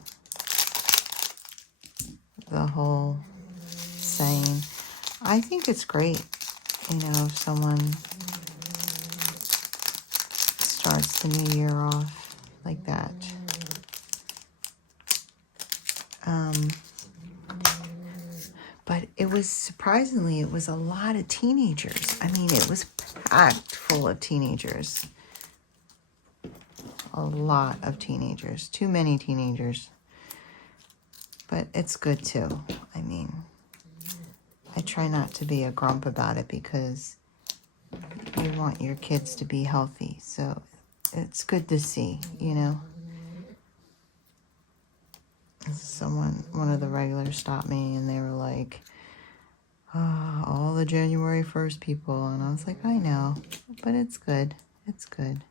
the whole saying, I think it's great, you know, if someone starts the new year off like that. But it was surprisingly, it was a lot of teenagers. I mean, it was packed full of teenagers. A lot of teenagers. Too many teenagers. But it's good too. I mean, I try not to be a grump about it because you want your kids to be healthy. So it's good to see, you know. One of the regulars stopped me and they were like, oh, all the January 1st people. And I was like, I know, but it's good. It's good.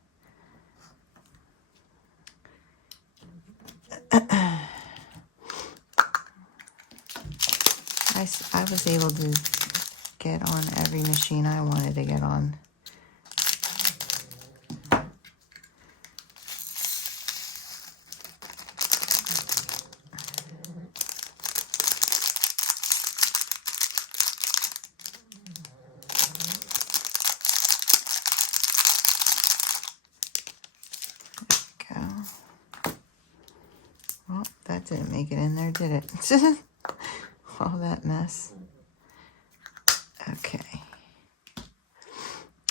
I was able to get on every machine I wanted to get on. Well, that didn't make it in there, did it? All that mess. Okay.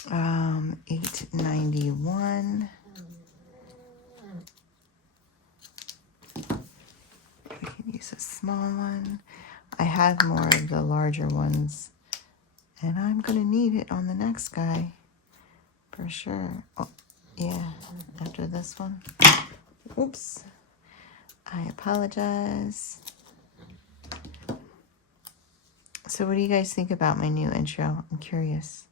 $8.91. We can use a small one. I have more of the larger ones, and I'm gonna need it on the next guy for sure. Oh, yeah, after this one. Oops. I apologize. So what do you guys think about my new intro? I'm curious.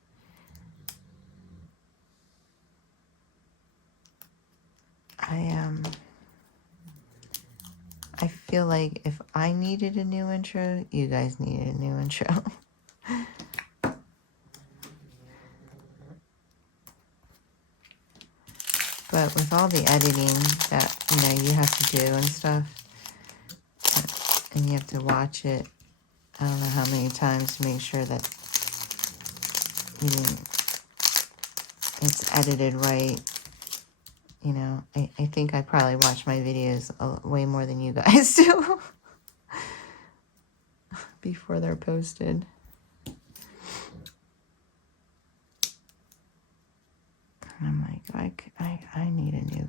I feel like if I needed a new intro, you guys needed a new intro. But with all the editing that, you know, you have to do and stuff, and you have to watch it, I don't know how many times to make sure that it's edited right. You know, I think I probably watch my videos way more than you guys do before they're posted. And I'm like, I need a new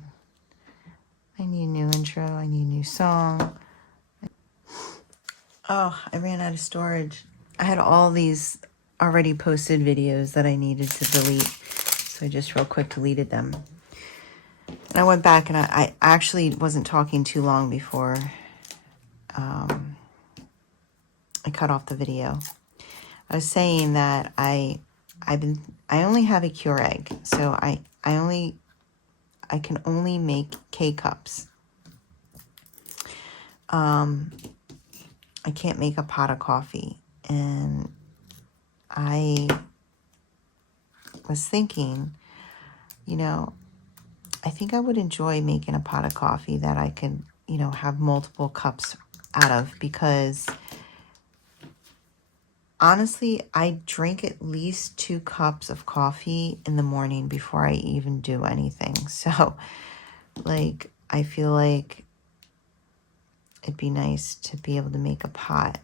intro. I need a new song. Oh, I ran out of storage. I had all these already posted videos that I needed to delete. So I just real quick deleted them. And I went back and I actually wasn't talking too long before I cut off the video. I was saying that I only have a Keurig, so I can only make K-cups. I can't make a pot of coffee, and I was thinking, you know, I think I would enjoy making a pot of coffee that I could, you know, have multiple cups out of, because honestly, I drink at least 2 cups of coffee in the morning before I even do anything. So, like, I feel like it'd be nice to be able to make a pot.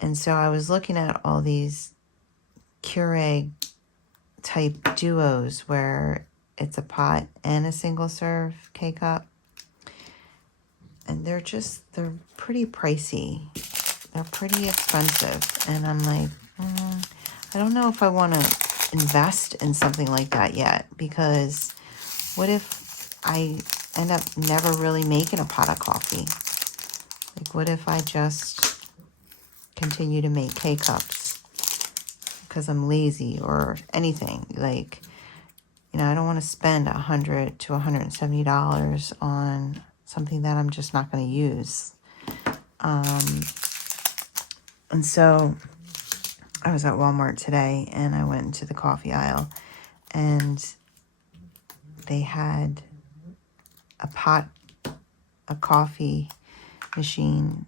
And so I was looking at all these Keurig type duos where it's a pot and a single serve K-cup. And they're pretty pricey. They're pretty expensive. And I'm like, I don't know if I want to invest in something like that yet, because what if I end up never really making a pot of coffee? Like, what if I just continue to make K-cups because I'm lazy or anything? Like, you know, I don't want to spend $100 to $170 on something that I'm just not going to use. And so I was at Walmart today, and I went into the coffee aisle, and they had pot coffee machine,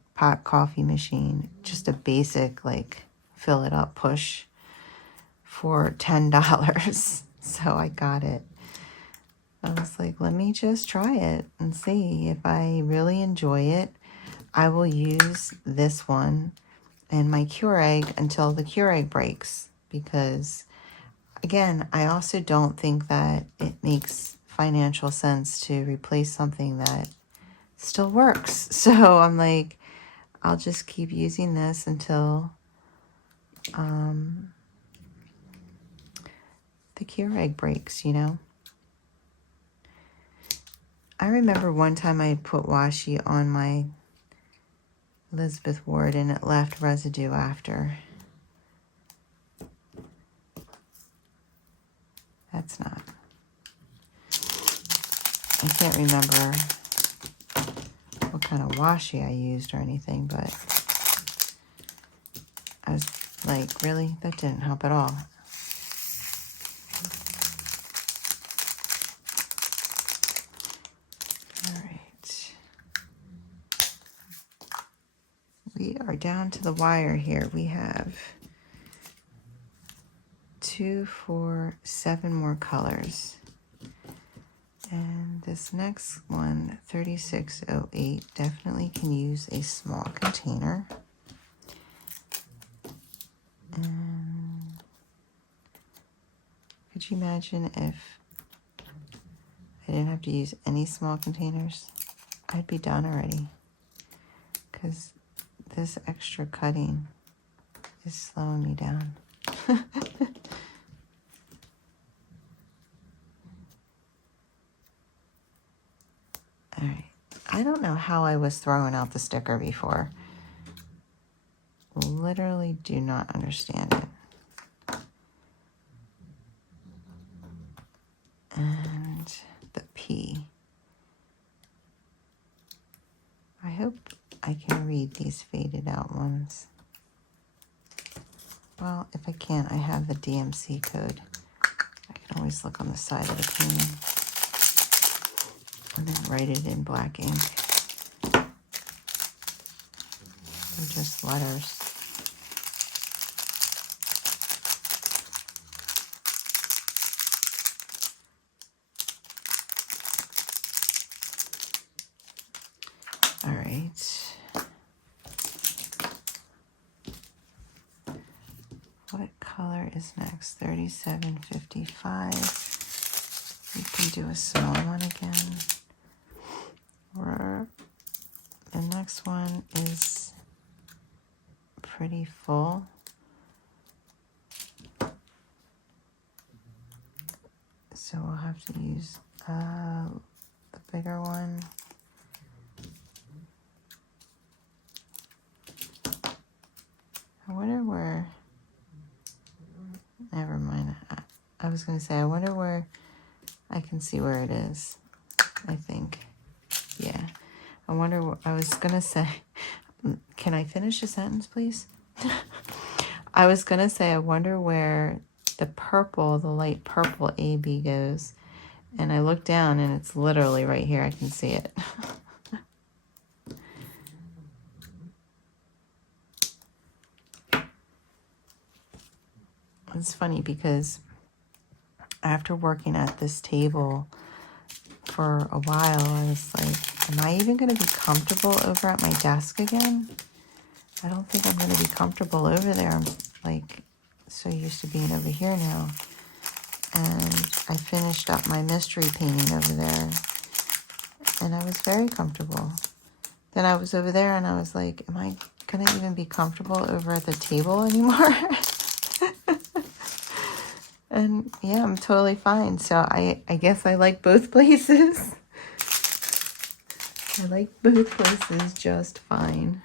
just a basic, like, fill it up push for $10. So I got it. I was like, let me just try it and see if I really enjoy it. I will use this one and my Keurig until the Keurig breaks, because again, I also don't think that it makes financial sense to replace something that still works. So I'm like, I'll just keep using this until the Keurig breaks, you know. I remember one time I put washi on my ElizabethWard and it left residue after. That's not. I can't remember what kind of washi I used or anything, but I was like, really? That didn't help at all. All right. We are down to the wire here. We have 2, 4, 7 more colors. And this next one, 3608, definitely can use a small container. And could you imagine if I didn't have to use any small containers? I'd be done already, because this extra cutting is slowing me down. All right. I don't know how I was throwing out the sticker before. literally do not understand it. And the P. I hope I can read these faded out ones. Well, if I can't, I have the DMC code. I can always look on the side of the painting and then write it in black ink. They're just letters. All right. What color is next? 3755. You can do a small one again. Or the next one is pretty full. So we'll have to use the bigger one. I wonder where, never mind. I was going to say, I wonder where I can see where it is, I think. Yeah. I wonder, I was going to say, can I finish the sentence, please? I was going to say, I wonder where the purple, the light purple AB goes. And I look down and it's literally right here. I can see it. It's funny because after working at this table for a while, I was like, am I even going to be comfortable over at my desk again? I don't think I'm going to be comfortable over there. I'm like so used to being over here now. And I finished up my mystery painting over there and I was very comfortable. Then I was over there and I was like, am I going to even be comfortable over at the table anymore? And yeah, I'm totally fine. So I guess I like both places. I like both places just fine.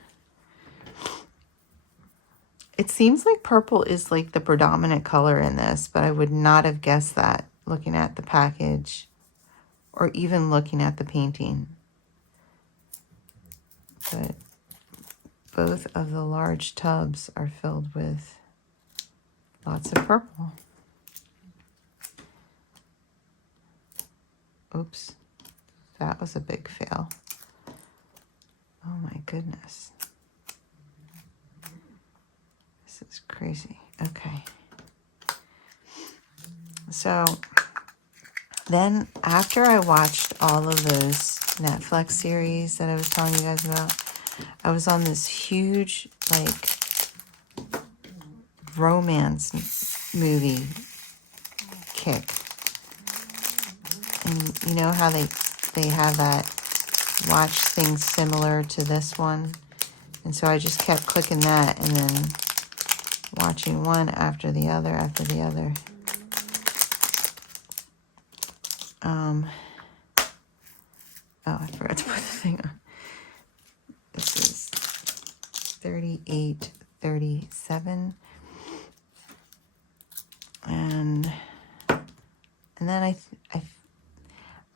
It seems like purple is like the predominant color in this, but I would not have guessed that looking at the package or even looking at the painting. But both of the large tubs are filled with lots of purple. Oops, that was a big fail. Oh my goodness. This is crazy. Okay. So then after I watched all of those Netflix series that I was telling you guys about, I was on this huge like romance movie kick. And you know how they have that watch things similar to this one? And so I just kept clicking that and then watching one after the other after the other. Oh, I forgot to put the thing on. This is 3837. And then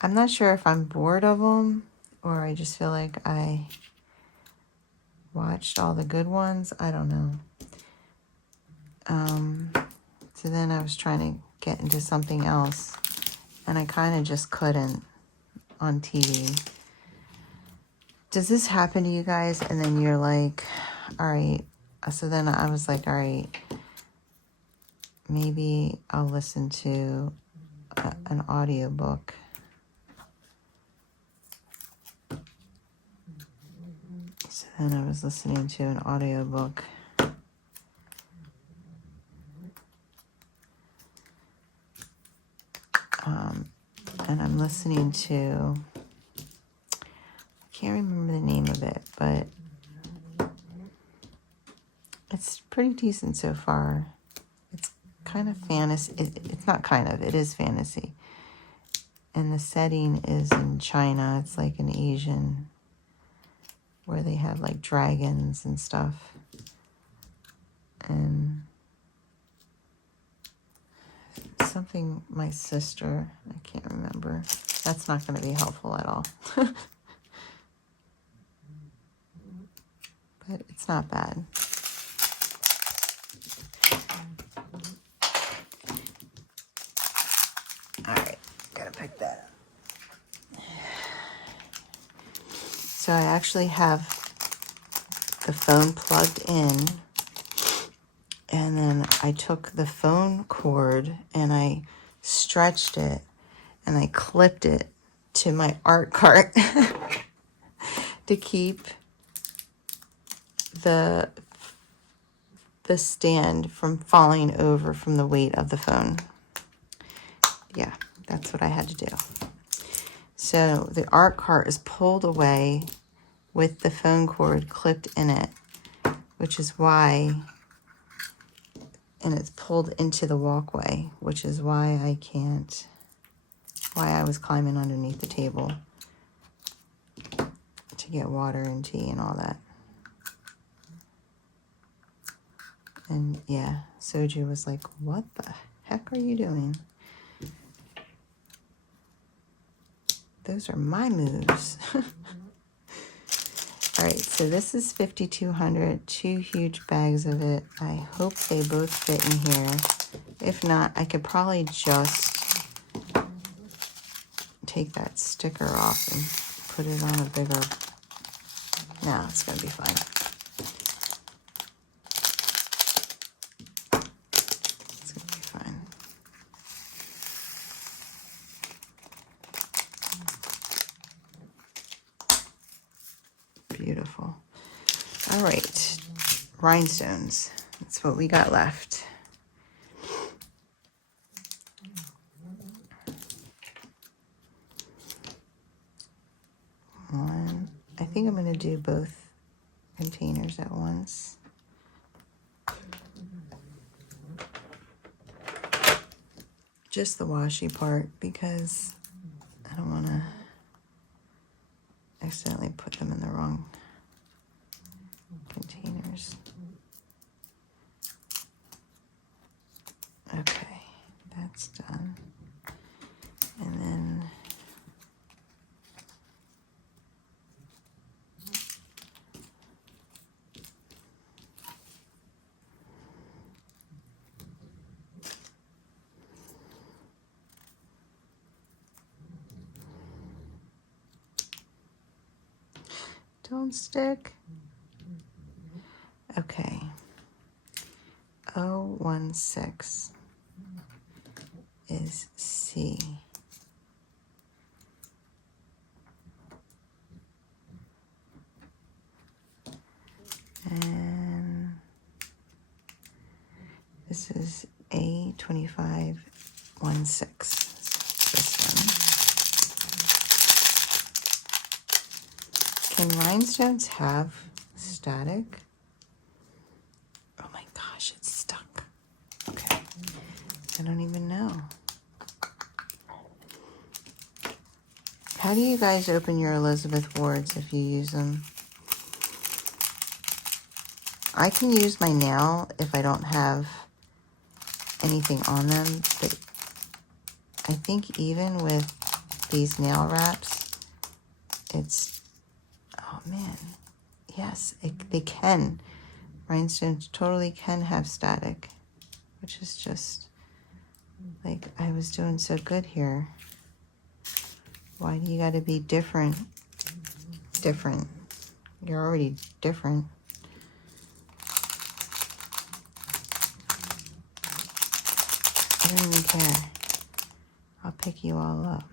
I'm not sure if I'm bored of them or I just feel like I watched all the good ones. I don't know. So then I was trying to get into something else and I kind of just couldn't on TV. Does this happen to you guys? And then you're like, all right. So then I was like, all right, maybe I'll listen to an audiobook. So then I was listening to an audiobook. And I'm listening to, I can't remember the name of it, but it's pretty decent so far. It's kind of fantasy. It's not kind of, it is fantasy. And the setting is in China. It's like an Asian, where they have like dragons and stuff. and something my sister, I can't remember. That's not going to be helpful at all. But it's not bad. All right, gotta pick that up. So I actually have the phone plugged in, and then I took the phone cord and I stretched it and I clipped it to my art cart to keep the stand from falling over from the weight of the phone. Yeah, that's what I had to do. So the art cart is pulled away with the phone cord clipped in it, which is why, and it's pulled into the walkway, which is why why I was climbing underneath the table to get water and tea and all that. And yeah, Soju was like, what the heck are you doing? Those are my moves. All right, so this is 5,200, 2 huge bags of it. I hope they both fit in here. If not, I could probably just take that sticker off and put it on a bigger, no, it's gonna be fine. It's gonna be fine. Beautiful. All right, rhinestones. That's what we got left. One. I think I'm going to do both containers at once. Just the washi part because I don't want to accidentally put them in the wrong containers. Okay, that's done. And then don't stick. Okay. 016 is C. And this is A2516. This one. Can rhinestones have static? Oh my gosh, it's stuck. Okay. I don't even know. How do you guys open your Elizabeth Wards if you use them? I can use my nail if I don't have anything on them, but I think even with these nail wraps, it's, oh man, yes, they can. Rhinestones totally can have static, which is just like, I was doing so good here. Why do you gotta be different? Different. You're already different. I don't even care. I'll pick you all up.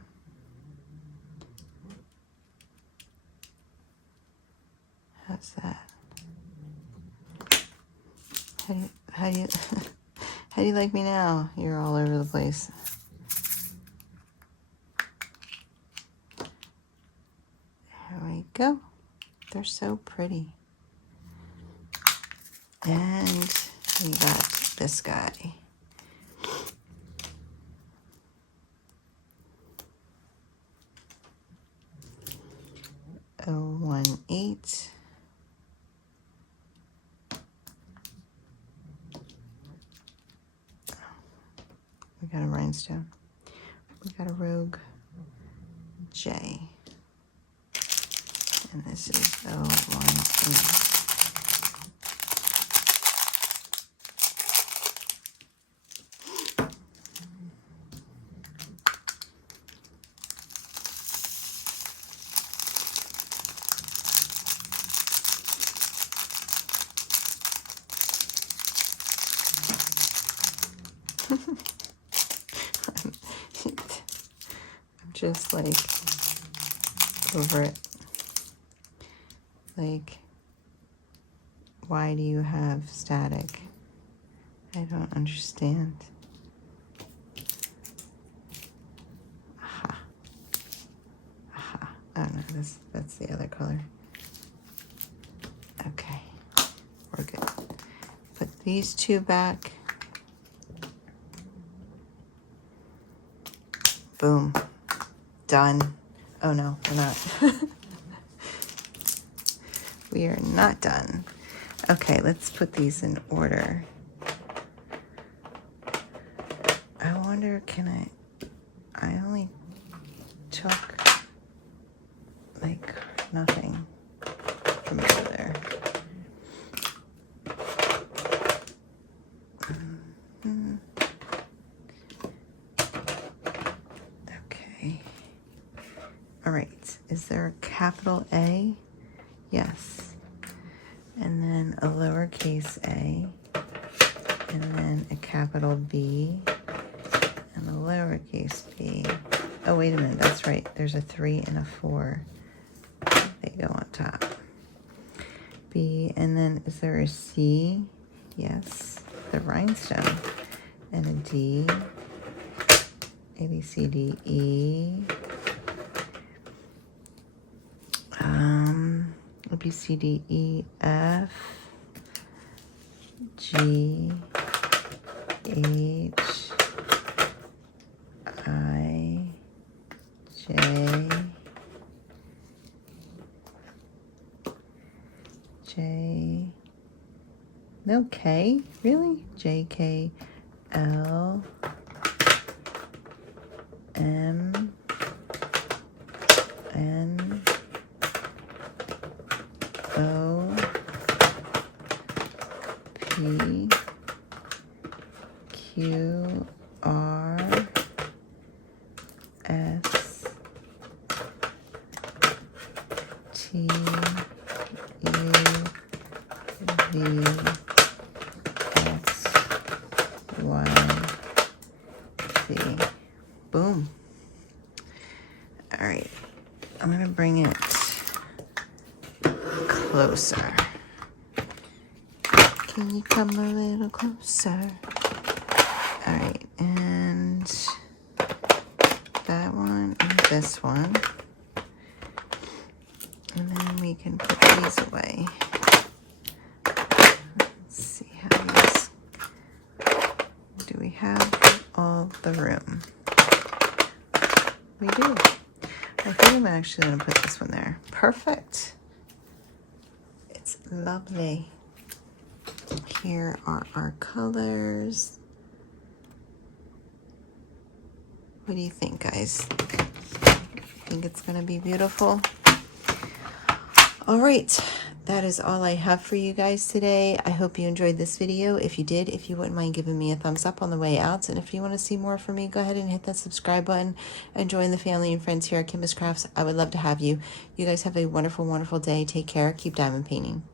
How's that? How do you how do you like me now? You're all over the place. There we go. They're so pretty. And we got this guy. Oh, 18. rhinestone. We got a Rogue J. And this is 018. I'm just like over it. Like, why do you have static? I don't understand. Aha. Aha. Oh no, that's the other color. Okay, we're good. Put these two back. Boom. Done. Oh no, we're not. We are not done. Okay, let's put these in order. I wonder, can I only took like nothing from over there. Okay. All right, is there a capital A? Yes. And then a lowercase a, and then a capital B, and a lowercase b. Oh, wait a minute, that's right. There's a 3 and a 4. They go on top. B, and then is there a C? Yes, the rhinestone. And a D, A, B, C, D, E. A, B, C, D, E, F, G, H, I, J, no K, really? J, K, L, M, N, O, P, Q, R, S, T, U, V, X, Y, Z. Boom. All right, I'm gonna bring it closer. Can you come a little closer? All right, and that one and this one. And then we can put these away. Let's see how these, do we have all the room? We do. I think I'm actually gonna put this one there. Perfect. It's lovely. Here are our colors. What do you think, guys? Think it's gonna be beautiful? All right, that is all I have for you guys today. I hope you enjoyed this video. If you did, if you wouldn't mind giving me a thumbs up on the way out. And if you want to see more from me, go ahead and hit that subscribe button and join the family and friends here at Kimbaskrafts. I would love to have you. You guys have a wonderful, wonderful day. Take care. Keep diamond painting.